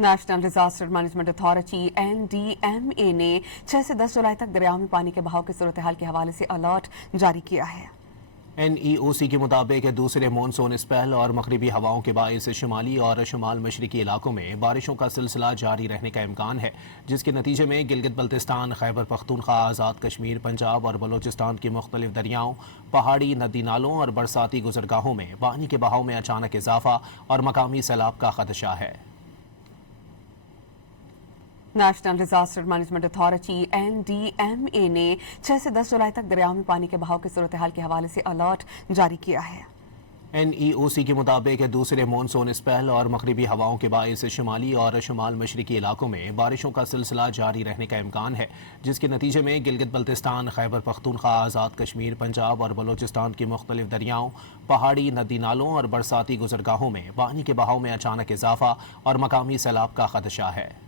National disaster management authority NDMA ने 6 से 10 जुलाई तक दरिया में पानी के बहाव की सूरत हाल के हवाले से अलर्ट जारी किया है। NEOC के मुताबिक दूसरे मानसून स्पेल और मगरिबी हवाओं के बायस शुमाली और शुमाल मशरकी इलाकों में बारिशों का सिलसिला जारी रहने का इम्कान है, जिसके नतीजे में गिलगित बल्तिस्तान, खैबर पख्तूनख्वा, आज़ाद कश्मीर, पंजाब और बलोचिस्तान की मुख्तलिफ दरियाओं, पहाड़ी नदी नालों और बरसाती गुजरगाहों में पानी के बहाव में अचानक इजाफा और मकामी सैलाब का खदशा है। National disaster management authority NDMA ने 6 से 10 जुलाई तक दरिया में पानी के बहाव की सूरत हाल के हवाले से अलर्ट जारी किया है। NEOC के मुताबिक दूसरे मानसून स्पेल और मगरिबी हवाओं के बायस शुमाली और शुमाल मशरकी इलाकों में बारिशों का सिलसिला जारी रहने का इम्कान है, जिसके नतीजे में गिलगित बल्तिस्तान, खैबर पख्तूनख्वा, आज़ाद कश्मीर, पंजाब और बलोचिस्तान की मुख्तलिफ दरियाओं, पहाड़ी नदी नालों और बरसाती गुजरगाहों में पानी के बहाव में अचानक इजाफा और मकामी सैलाब का खदशा है।